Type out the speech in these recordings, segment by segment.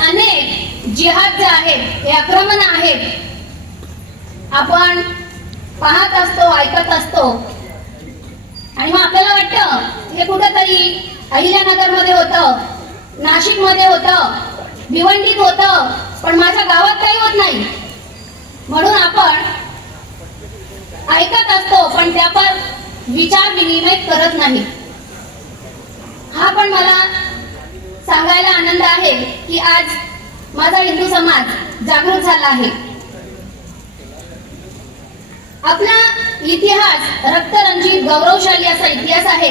अनेक जिहाद जे आहेत हे आक्रमण आहेत आपण पाहत असतो, ऐकत असतो आणि मग आपल्याला वाटतं हे कुठेतरी अहिल्यानगर मध्ये होतं, नाशिक मध्ये होतं, भिवंडीत होतं, पण माझ्या गावात काही होत नाही. म्हणून आपण ऐकत असतो पण त्यावर विचार विनिमय करत नाही. हा पण मला सांगायला आनंद आहे की आज माझा हिंदू समाज जागृत झाला आहे. आपला इतिहास रक्तरंजित गौरवशाली असा इतिहास आहे.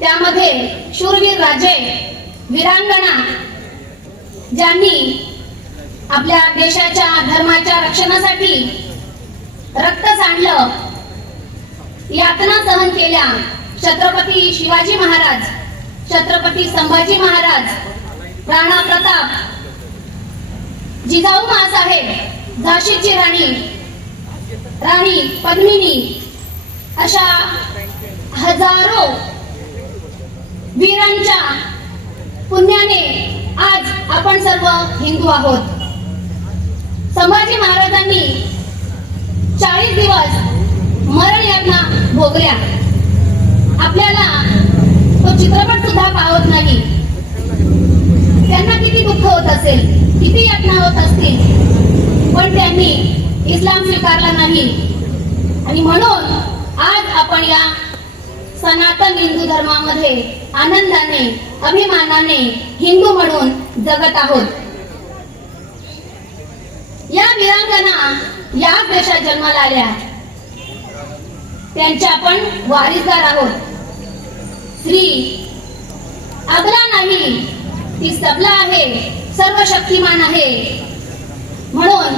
त्यामध्ये शूरवीर राजे, वीरांगणा ज्यांनी आपल्या देशाच्या धर्माच्या रक्षणासाठी रक्त सांडलं, यातना सहन केल्या. छत्रपती शिवाजी महाराज, छत्रपती संभाजी महाराज, राणा प्रताप, जिजाऊ माँसाहेब, झाशीची राणी, राणी पद्मिनी, अशा हजारो वीरांच्या पुण्याने आज आपण सर्व हिंदू आहोत. संभाजी महाराजांनी 40 दिवस मरण यातना भोगल्या. आपल्याला तो चित्रपट सुद्धा पाहत नाही. त्यांना किती दुःख होत असेल, किती यातना होत असतील, पण त्यांनी इस्लाम स्वीकारला नाही. आणि म्हणून आज आपण या सनातन हिंदू धर्मामध्ये आनंदाने, अभिमानाने हिंदू म्हणून जगत आहोत. या वीरांगणा या देशात जन्माला आल्या, त्यांच्या आपण वारीसदार आहोत. स्त्री अबला नाही, ती सबला आहे, सर्व शक्तिमान आहे. म्हणून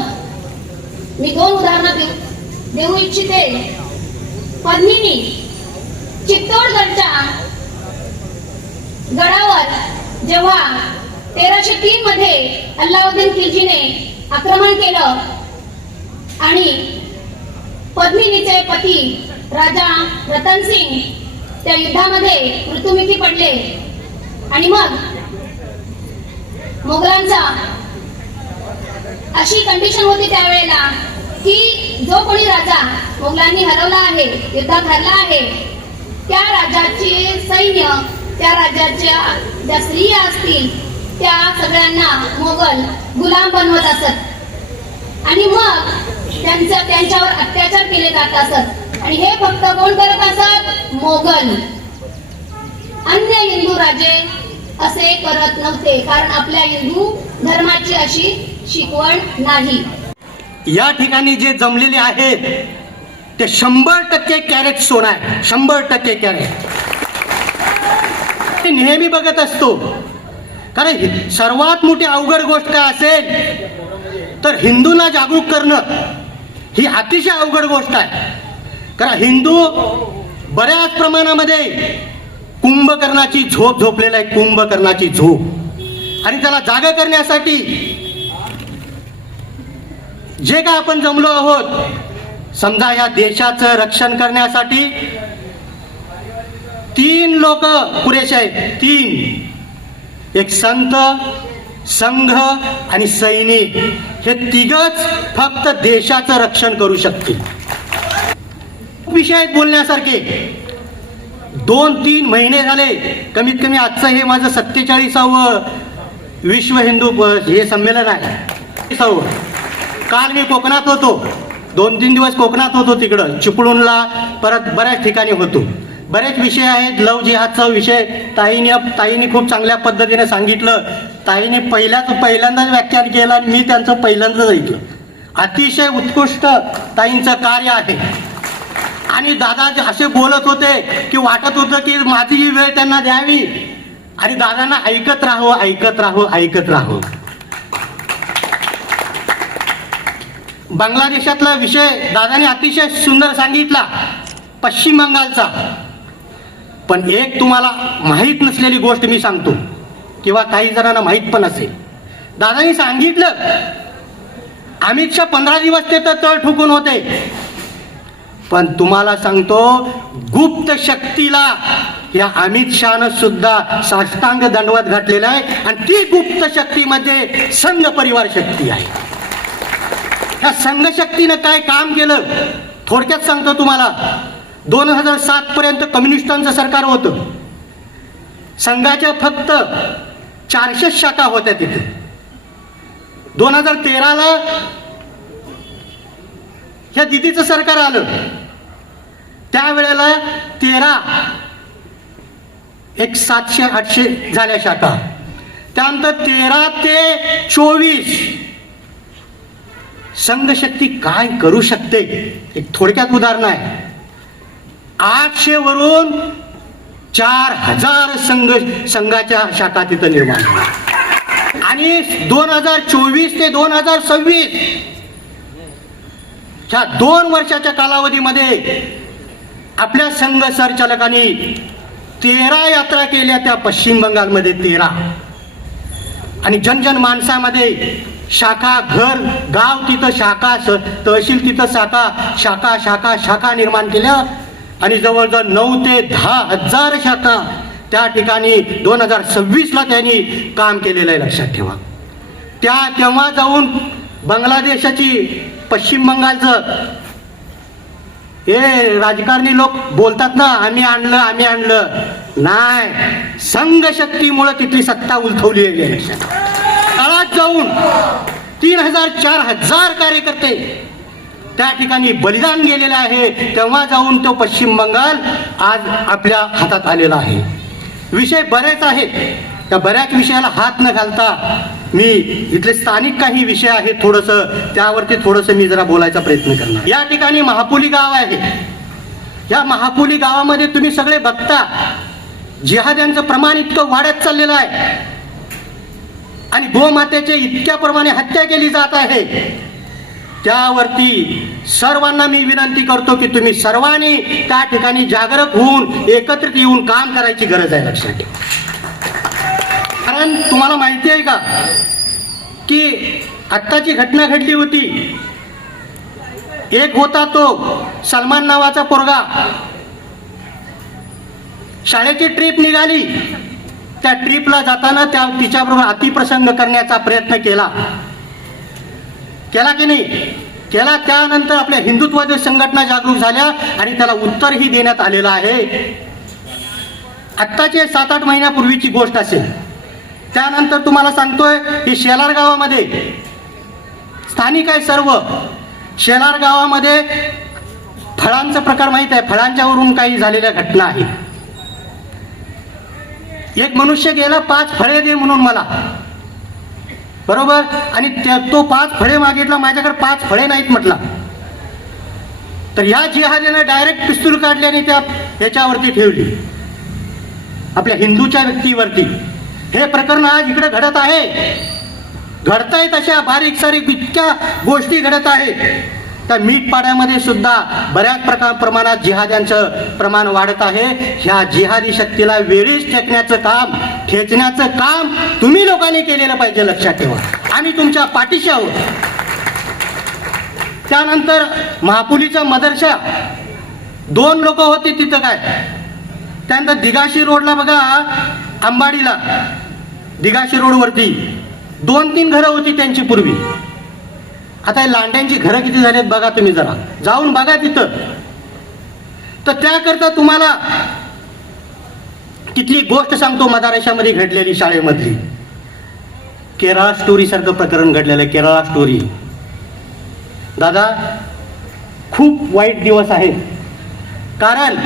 मी 2 उदाहरणं देऊ इच्छिते. पद्मिनी चित्तोडगडच्या गडावर जेव्हा 1303 मध्ये अल्लाउद्दीन खिलजीने आक्रमण केलं आणि पद्मिनीचे पती राजा रतन सिंग त्या युद्धामध्ये मृत्युमुखी पडले आणि मग मुघलांचा अशी कंडिशन होती त्यावेळेला की जो कोणी राजा मुघलांनी हरवला आहे, युद्धात हरला आहे, त्या राजाचे सैन्य, त्या राज्याच्या ज्या स्त्रिया असतील त्या सगळ्यांना मोगल गुलाम बनवत असत आणि मग त्यांच्यावर अत्याचार केले जात असत. आणि हे फक्त कोण करत असत? मोगल. अन्य हिंदू राजे असे करत नव्हते, कारण आपल्या हिंदू धर्माची अशी शिकवण नाही. या ठिकाणी जे जमलेले आहेत ते 100% कॅरेट सोनं आहे. 100% कॅरेट. ते नेहमी बघत असतो, कारण सर्वात मोठी अवघड गोष्ट काय असेल तर हिंदूंना जागरूक करणं ही अतिशय अवघड गोष्ट आहे. कारण हिंदू बऱ्याच प्रमाणामध्ये कुंभकर्णाची झोप झोपलेला आहे. कुंभकर्णाची झोप. आणि त्याला जागा करण्यासाठी जे काय आपण जमलो आहोत, समजा या देशाचं रक्षण करण्यासाठी 3 लोक पुरेसे आहेत. 3. एक संत, संघ आणि सैनिक. हे 3घच फक्त देशाचं रक्षण करू शकतील. विषय आहेत बोलण्यासारखे. 2-3 महिने झाले कमीत कमी. आजचं हे माझं 47वं विश्व हिंदू हे संमेलन आहे. काल मी कोकणात होतो. 2-3 दिवस कोकणात होतो. तिकडं चिपळूणला, परत बऱ्याच ठिकाणी होतो. बरेच विषय आहेत. लव जिहादचा विषय ताईने खूप चांगल्या पद्धतीने सांगितलं. ताईने पहिल्यांदाच व्याख्यान केलं आणि मी त्यांचं पहिल्यांदाच ऐकलं. अतिशय उत्कृष्ट ताईंचं कार्य आहे. आणि दादा असे बोलत होते की वाटत होतं की माझी ही वेळ त्यांना द्यावी आणि दादांना ऐकत राहो. बांगलादेशातला विषय दादाने अतिशय सुंदर सांगितला, पश्चिम बंगालचा. पण एक तुम्हाला माहीत नसलेली गोष्ट मी सांगतो, किंवा काही जणांना माहीत पण असेल. दादांनी सांगितलं अमित शहा 15 दिवस ते तळ ठोकून होते. पण तुम्हाला सांगतो, गुप्त शक्तीला या अमित शहानं सुद्धा साष्टांग दंडवत घातलेला आहे आणि ती गुप्त शक्तीमध्ये संघ परिवार शक्ती आहे. या संघ शक्तीनं काय काम केलं थोडक्यात सांगतो तुम्हाला. 2007 पर्यंत कम्युनिस्टांचं सरकार होतं. संघाच्या फक्त 400 शाखा होत्या तिथे. 2013ला ह्या दिदीचं सरकार आलं. त्यावेळेला 700-800 झाल्या शाखा. त्यानंतर 13 ते 24 संघशक्ती काय करू शकते एक थोडक्यात उदाहरण आहे. 800 वरून 4000 संघाच्या शाखा तिथं निर्माण झाल्या. आणि 2024 ते 2026 ह्या 2 वर्षाच्या कालावधीमध्ये आपल्या संघ सरचालकांनी 13 यात्रा केल्या त्या पश्चिम बंगालमध्ये 13. आणि जनजन माणसामध्ये शाखा घर गाव तिथं शाखा तहसील तिथं शाखा निर्माण केल्या. आणि जवळजवळ 9 ते 10 हजार शाखा त्या ठिकाणी 2026ला त्यांनी काम केलेलं आहे. लक्षात ठेवा. तेव्हा जाऊन बांगलादेशाची पश्चिम बंगालचं हे राजकारणी लोक बोलतात ना आम्ही आणलं नाही. संघ शक्तीमुळे तिथली सत्ता उलथवली आहे. लक्षात काळात जाऊन 3000-4000 कार्यकर्ते त्या ठिकाणी बलिदान गेलेले आहे. तेव्हा जाऊन तो पश्चिम बंगाल आज आपल्या हातात आलेला आहे. विषय बरेच आहेत. त्या बऱ्याच विषयाला हात न घालता मी इथले स्थानिक काही विषय आहेत त्यावरती थोडंसं मी जरा बोलायचा प्रयत्न करणार. या ठिकाणी महापुली गाव आहे. या महापुली गावामध्ये तुम्ही सगळे बघता जिहाद्यांचं प्रमाण इतकं वाढत चाललेलं आहे आणि गोमातेचे इतक्या प्रमाणे हत्या केली जात आहे. त्यावरती सर्वांना मी विनंती करतो की तुम्ही सर्वांनी त्या ठिकाणी जागरूक होऊन एकत्रित येऊन काम करायची गरज आहे. लक्षात ठेवा. कारण तुम्हाला माहिती आहे का की आत्ताची घटना घडली होती. एक होता तो सलमान नावाचा पोरगा. शाळेची ट्रिप निघाली. त्या ट्रिपला जाताना तिच्याबरोबर अतिप्रसंग करण्याचा प्रयत्न केला की नाही केला. त्यानंतर आपल्या हिंदुत्ववादी संघटना जागरूक झाल्या आणि त्याला उत्तरही देण्यात आलेलं आहे. आत्ताचे 7-8 महिन्यापूर्वीची गोष्ट असेल. त्यानंतर तुम्हाला सांगतोय की शेलार गावामध्ये स्थानिक आहे सर्व. शेलार गावामध्ये फळांचा प्रकार माहित आहे. फळांच्यावरून काही झालेल्या घटना आहेत. एक मनुष्य गेला 5 फळे दे म्हणून मला, बरोबर. आणि तो 5 फळे मागितला. माझ्याकडे 5 फळे नाहीत म्हटला. तर या जिहादीने डायरेक्ट पिस्तूल काढली आणि त्या याच्यावरती ठेवली आपल्या हिंदूच्या व्यक्तीवरती. हे प्रकरण आज इकडे घडत आहे. घडतायत अशा बारीक सारीक इतक्या गोष्टी घडत आहेत. त्या मीठपाड्यामध्ये सुद्धा बऱ्याच प्रमाणात जिहाद्यांचं प्रमाण वाढत आहे. ह्या जिहादी शक्तीला वेळीच ठेचण्याचं काम तुम्ही लोकांनी केलेलं पाहिजे. लक्षात ठेवा. आम्ही तुमच्या पाठीशी आहोत. त्यानंतर महापुलीचा मदरसा 2 लोक होती तिथं काय. त्यानंतर दिगाशी रोडला बघा अंबाडीला दिगाशी रोडवरती 2-3 घरं होती त्यांची पूर्वी. आता लांड्यांची घरं किती झालीत बघा. तुम्ही जरा जाऊन बघा तिथं. तर त्याकरता तुम्हाला तिथली गोष्ट सांगतो मदरशामध्ये घडलेली शाळेमधली. केरळा स्टोरी सारखं प्रकरण घडलेलं आहे. केरळा स्टोरी दादा खूप वाईट दिवस आहे. कारण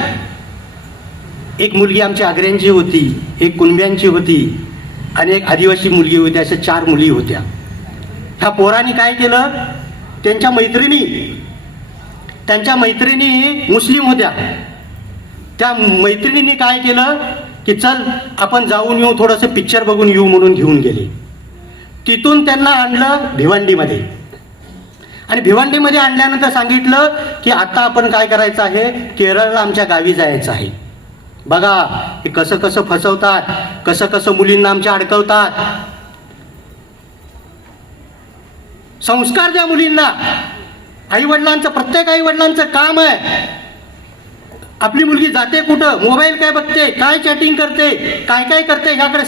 एक मुलगी आमच्या आग्र्यांची होती, एक कुणब्यांची होती आणि एक आदिवासी मुलगी होती. अशा 4 मुली होत्या. ह्या पोरांनी काय केलं, त्यांच्या मैत्रिणी मुस्लिम होत्या. त्या मैत्रिणींनी काय केलं की चल आपण जाऊन येऊ, थोडंसं पिक्चर बघून येऊ म्हणून घेऊन गेले. तिथून त्यांना आणलं भिवंडीमध्ये आणि भिवंडीमध्ये आणल्यानंतर सांगितलं की आता आपण काय करायचं आहे, केरळला आमच्या गावी जायचं आहे. बघा हे कसं कसं फसवतात, कसं कसं मुलींना आमच्या अडकवतात. संस्कार द्या मुलींना. आईवडिलांचं, प्रत्येक आईवडिलांचं काम आहे आपली मुलगी जाते कुठं, मोबाईल काय बघते, काय चॅटिंग करते, काय काय करते, ह्याकडे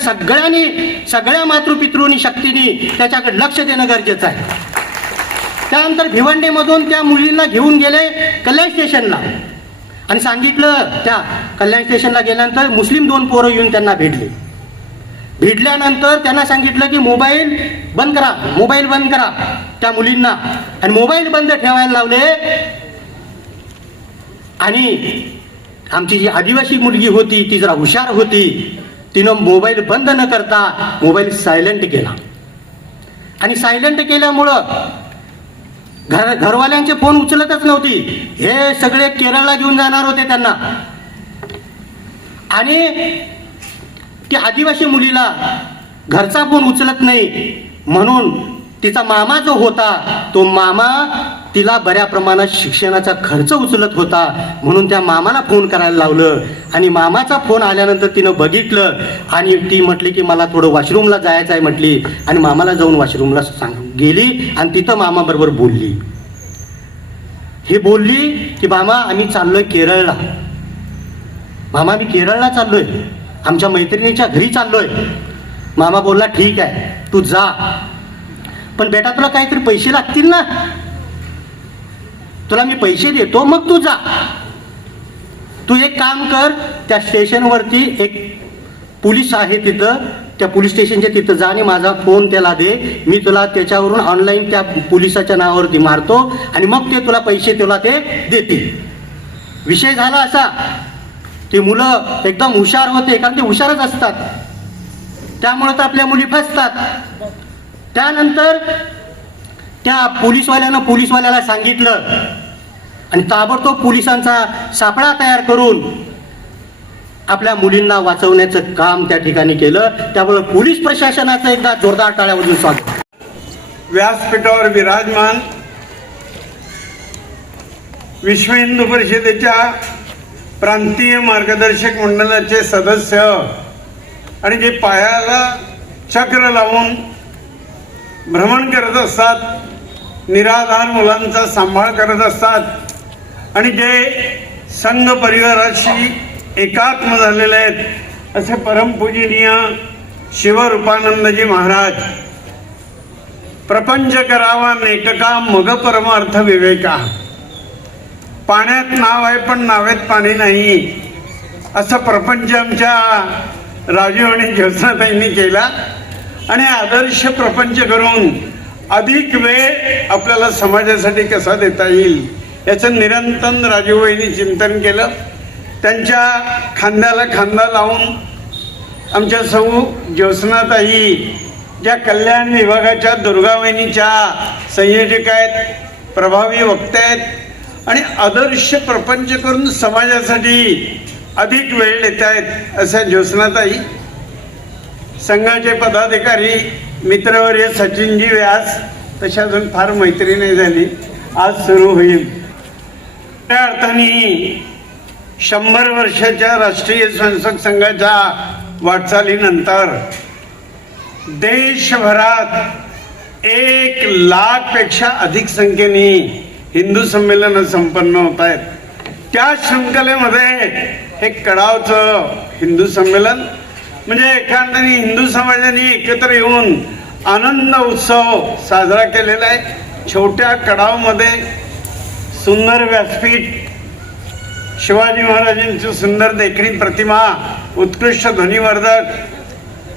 सगळ्या मातृपितृनी शक्तीने त्याच्याकडे लक्ष देणं गरजेचं आहे. त्यानंतर भिवंडीमधून त्या मुलींना घेऊन गेले कल्याण स्टेशनला आणि सांगितलं, त्या कल्याण स्टेशनला गेल्यानंतर मुस्लिम 2 पोरं येऊन त्यांना भेटल्यानंतर त्यांना सांगितलं की मोबाईल बंद करा त्या मुलींना, आणि मोबाईल बंद ठेवायला लावले. आणि आमची जी आदिवासी मुलगी होती ती जरा हुशार होती, तिनं मोबाईल बंद न करता मोबाईल सायलेंट केला. आणि सायलेंट केल्यामुळं घरवाल्यांचे फोन उचलतच नव्हती. हे सगळे केरळला घेऊन जाणार होते त्यांना. आणि ती आदिवासी मुलीला घरचा फोन उचलत नाही म्हणून तिचा मामा जो होता तो मामा तिला बऱ्या प्रमाणात शिक्षणाचा खर्च उचलत होता, म्हणून त्या मामाला फोन करायला लावलं. आणि मामाचा फोन आल्यानंतर तिनं बघितलं आणि ती म्हटली की मला थोडं वॉशरूमला जायचं आहे म्हटली, आणि मामाला जाऊन वॉशरूमला गेली आणि तिथं मामाबरोबर बोलली. हे बोलली की मामा आम्ही चाललोय केरळला, मामा मी केरळला चाललोय, आमच्या मैत्रिणीच्या घरी चाललोय. मामा बोलला ठीक आहे तू जा, पण बेटा तुला काहीतरी पैसे लागतील ना, तुला मी पैसे देतो मग तू जा. तू एक काम कर, त्या स्टेशनवरती एक पोलीस आहे तिथं, त्या पोलीस स्टेशनच्या तिथं जा आणि माझा फोन त्याला दे, मी तुला त्याच्यावरून ऑनलाईन त्या पोलिसाच्या नावावरती मारतो आणि मग ते तुला पैसे तुला ते देतील. विषय झाला असा, ते मुलं एकदम हुशार होते, कारण ते हुशारच असतात, त्यामुळे तर आपल्या मुली फसतात. त्यानंतर त्या पोलिसवाल्याला सांगितलं आणि ताबडतोब पोलिसांचा सापळा तयार करून आपल्या मुलींना वाचवण्याचं काम त्या ठिकाणी केलं. त्यामुळे पोलीस प्रशासनाचं एकदा जोरदार टाळ्यावाजून स्वागत. व्यासपीठावर विराजमान विश्व हिंदू परिषदेच्या प्रांतीय मार्गदर्शक मंडळाचे सदस्य आणि जे पायाला चक्र लावून भ्रमण करत असतात, निराधार मुलांचा सांभाळ करत असतात आणि जे संघ परिवाराशी एकात्म झालेले आहेत असे परमपूजनीय शिवरूपानंदजी महाराज. प्रपंच करावा नेटका मग परमार्थ विवेका. पाण्यात नाव आहे पण नावेत पाणी नाही, असं प्रपंच आमच्या राजू आणि ज्योत्स्नाताईंनी केला. आणि आदर्श प्रपंच करून अधिक वेळ आपल्याला समाजासाठी कसा देता येईल याचं निरंतर राजूबाईंनी चिंतन केलं. त्यांच्या खांद्याला खांदा लावून आमच्या सौ ज्योत्स्नाताई ज्या कल्याण विभागाच्या दुर्गावाहिनीच्या संयोजक आहेत, प्रभावी वक्ते आहेत आणि आदर्श प्रपंच करून समाजासाठी अधिक वेळ देत आहेत अशा ज्योत्स्नाताई, संघाचे पदाधिकारी मित्रवर्य सचिनजी व्यास, तशी अजून फार मैत्री नाही झाली, आज सुरू होईल. त्या अर्थाने 100 वर्षाच्या राष्ट्रीय स्वयंसेवक संघाच्या वाटचालीनंतर देशभरात 1,00,000 पेक्षा अधिक संख्येने हिंदू संमेलन संपन्न होत आहेत. त्या शृंखलेमध्ये हे कडावचं हिंदू संमेलन म्हणजे एखाद्याने हिंदू समाजाने एकत्र येऊन आनंद उत्सव साजरा केलेला आहे. छोट्या कडावमध्ये सुंदर व्यासपीठ, शिवाजी महाराजांची सुंदर देखणी प्रतिमा, उत्कृष्ट ध्वनिवर्धक,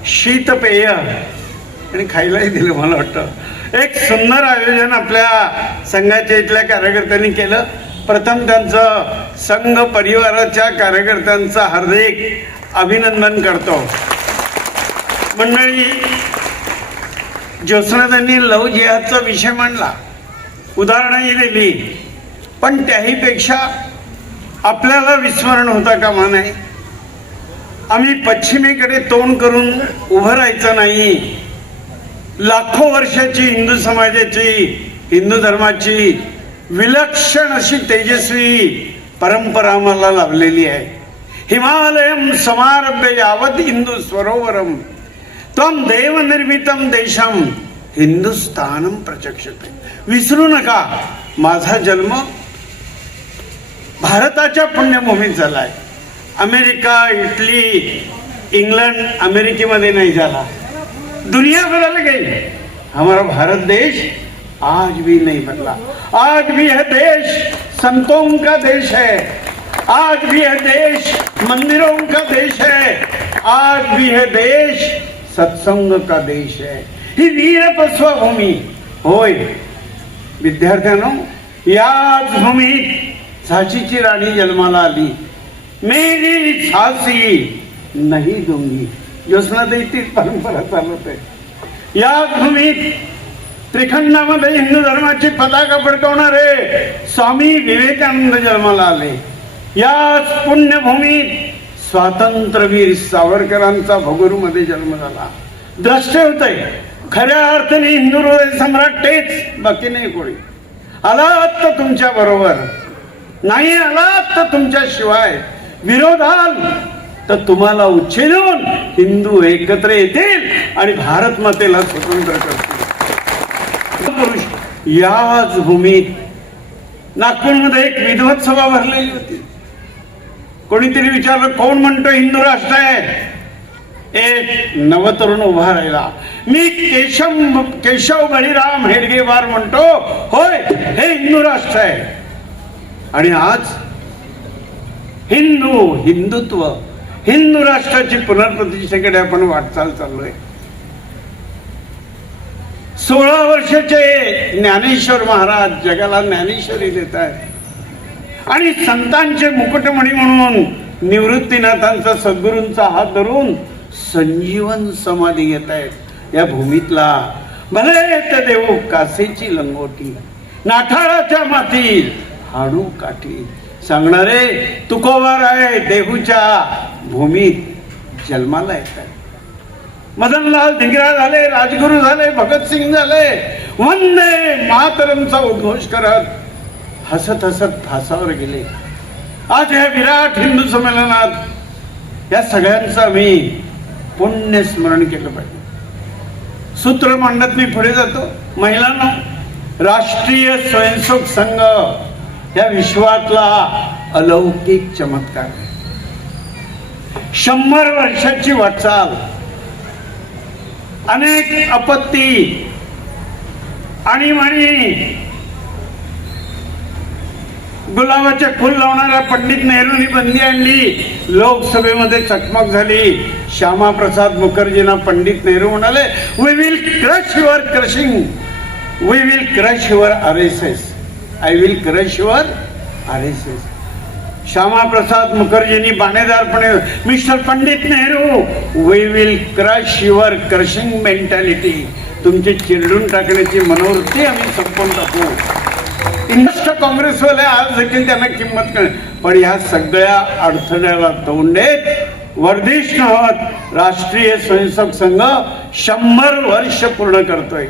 शीतपेय आणि खायलाही दिलं. मला वाटतं एक सुंदर आयोजन आपल्या संघाच्या इथल्या कार्यकर्त्यांनी केलं. प्रथम त्यांचं संघ परिवाराच्या कार्यकर्त्यांचं हार्दिक अभिनंदन करतो. मंडळी, ज्योत्स्नाताईंनी लव जिहादचा विषय मांडला, उदाहरणही दिली, पण त्याहीपेक्षा आपल्याला विस्मरण होता कामा नये. आम्ही पश्चिमेकडे तोंड करून उभं राहायचं नाही. लाखो वर्षाची हिंदू समाजाची, हिंदू धर्माची विलक्षण अशी तेजस्वी परंपरा आम्हाला लाभलेली आहे. हिमालयम समारभ्य यावत हिंदू स्वरोवरम त्वं देव निर्मितम देशम हिंदुस्थानम प्रचक्षते. विसरू नका, माझा जन्म भारताच्या पुण्यभूमीत झालाय. अमेरिका, इटली, इंग्लंड, अमेरिकेमध्ये नहीं झाला. दुनिया बदल गई, हमारा भारत देश आज भी नहीं बदला. आज भी यह देश संतों का देश है. आज भी यह देश मंदिरों का देश है. आज भी यह देश सत्संग का देश है. ही वीरपस्व भूमी होय. विद्यार्थ्यांनो, याच भूमीत झाशीची राणी जन्माला आली. मेरी झांसी नहीं दूंगी, ज्योत्स्नाताई तीच परंपरा चालत आहे. याच भूमीत त्रिखंडामध्ये हिंदू धर्माची पताका फडकवणारे स्वामी विवेकानंद जन्माला आले. याच पुण्यभूमीत स्वातंत्र्यवीर सावरकरांचा भगूरमध्ये जन्म झाला. द्रष्टे होते, खऱ्या अर्थाने हिंदू हृदय सम्राट तेच, बाकी नाही कोणी. आलात तर तुमच्या बरोबर, नाही आलात तर तुमच्या शिवाय. विरोधाल तर तुम्हाला उच्छेदून हिंदू एकत्र येतील आणि भारत मातेला स्वतंत्र करतील. पुरुष याच भूमीत नागपूरमध्ये एक विद्वत सभा भरलेली होती. कोणीतरी विचारलं, कोण म्हणतो हिंदू राष्ट्र आहे? एक नवतरुण उभा राहिला. मी केशव बळीराम हेडगेवार म्हणतो, होय हे हिंदू राष्ट्र आहे. आणि आज हिंदुत्व, हिंदू राष्ट्राची पुनर्प्रतिष्ठेकडे आपण वाटचाल चाललोय. 16 वर्षाचे ज्ञानेश्वर महाराज जगाला ज्ञानेश्वरी देत आहेत आणि संतांचे मुकुटमणी म्हणून निवृत्तीनाथांचा, सद्गुरूंचा हात धरून संजीवन समाधी घेत आहेत. या भूमीतला भले ते देऊ कासेची लंगोटी, नाठाळाच्या मातीत हाडू काठी सांगणारे तुकोबार आहे. देहूच्या भूमीत जन्माला येतात. मदनलाल धिंगरा झाले, राजगुरू झाले, भगतसिंग झाले. वंदे मातरमचा उद्घोष करत हसत हसत फासावर गेले. आज या विराट हिंदू संमेलनात या सगळ्यांचं मी पुण्य स्मरण केलं पाहिजे. सूत्र मांडत मी पुढे जातो. महिलांनो, राष्ट्रीय स्वयंसेवक संघ या विश्वातला अलौकिक चमत्कार. 100 वर्षाची वाटचाल, अनेक आपत्ती आणि गुलाबाचे फुल लावणाऱ्या पंडित नेहरूंनी बंदी आणली. लोकसभेमध्ये चकमक झाली. श्यामाप्रसाद मुखर्जींना पंडित नेहरू म्हणाले, we will crush your crushing, we will crush your RSS, I will crush your RSS. Shyamaprasad मुखर्जींनी बाणेदारपणे, mister Pandit Nehru, we will crush your crushing mentality, तुमची चिरडून टाकण्याची मनोवृत्ती आम्ही संपवून टाकू. इंग्रज काँग्रेसवाले आज देखील त्यांना किंमत कळ. पण ह्या सगळ्या अडथळ्याला तोंड देत वर्धिष्णू राष्ट्रीय स्वयंसेवक संघ 100 वर्ष पूर्ण करतोय.